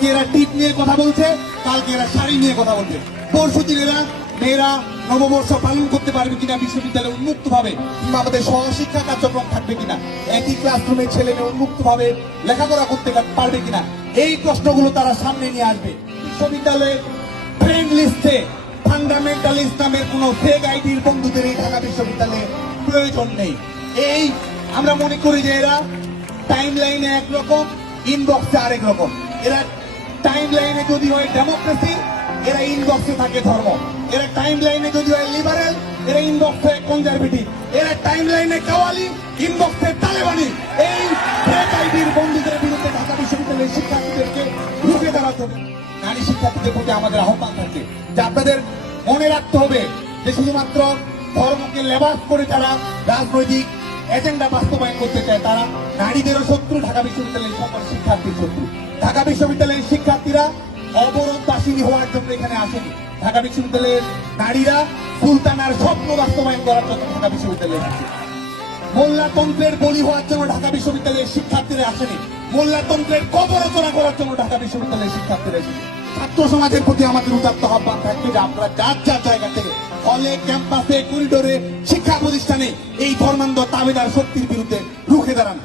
আজকে এরা টিপ নিয়ে কথা বলছে, কালকে এরা শাড়ি নিয়ে কথা বলছে। পরশু দিন এরা মেয়েরা নববর্ষ পালন করতে পারবে কিনা বিশ্ববিদ্যালয়ে উন্মুক্ত ভাবে, কিংবা আমাদের সহশিক্ষা কার্যক্রম থাকবে কিনা, একই ক্লাসরুমে ছেলে মেয়ে উন্মুক্ত ভাবে লেখাপড়া করতে পারবে কিনা, এই প্রশ্নগুলো তারা সামনে নিয়ে আসবে। বিশ্ববিদ্যালয়ের ফ্রেন্ড লিস্টে ফান্ডামেন্টালিস্ট নামের কোন ফেক আইডির বন্ধুদের এই ঢাকা বিশ্ববিদ্যালয়ে প্রয়োজন নেই। এই আমরা মনে করি যে এরা টাইম লাইনে একরকম, ইনবক্সে আরেক রকম। এরা টাইম লাইনে যদি হয় ডেমোক্রেসি, এরা ইনবক্সে থাকে ধর্ম। এরা টাইম লাইনে যদি হয় লিবারেল, এরা ইনবক্সে কনজারভেটিভ। এরা টাইম লাইনে কাওয়ালি, ইনবক্সে তালেবানি। এই ফেক আইডির বন্ধুদের বিরুদ্ধে ঢাকা বিশ্ববিদ্যালয়ের শিক্ষার্থীদেরকে রুখে দাঁড়াতে হবে। নারী শিক্ষার্থীদের প্রতি আমাদের আহ্বান থাকছে যে আপনাদের মনে রাখতে হবে যে শুধুমাত্র ধর্মকে লেবাস করে যারা রাজনৈতিক এজেন্ডা বাস্তবায়ন করতে চায় তারা নারীদেরও শত্রু, ঢাকা বিশ্ববিদ্যালয়ের সকল শিক্ষার্থীর শত্রু। ঢাকা বিশ্ববিদ্যালয়ের শিক্ষার্থীরা অবরোধবাসিনী হওয়ার জন্য এখানে আসেনি। ঢাকা বিশ্ববিদ্যালয়ের নারীরা সুলতানার স্বপ্ন বাস্তবায়ন করার জন্য ঢাকা বিশ্ববিদ্যালয়ে এসেছে। মোল্লাতন্ত্রের বলি হওয়ার জন্য ঢাকা বিশ্ববিদ্যালয়ের শিক্ষার্থীরা আসেনি। মোল্লাতন্ত্রের কবর রচনা করার জন্য ঢাকা বিশ্ববিদ্যালয়ের শিক্ষার্থীরা এসেছে। ছাত্র সমাজের প্রতি আমাদের উদাত্ত আহ্বান থাকবে যে আপনারা যার যার জায়গা থেকে হলে, ক্যাম্পাসে, করিডোরে, শিক্ষা প্রতিষ্ঠানে এই ধর্মান্ধ তাবেদার শক্তির বিরুদ্ধে রুখে দাঁড়ান।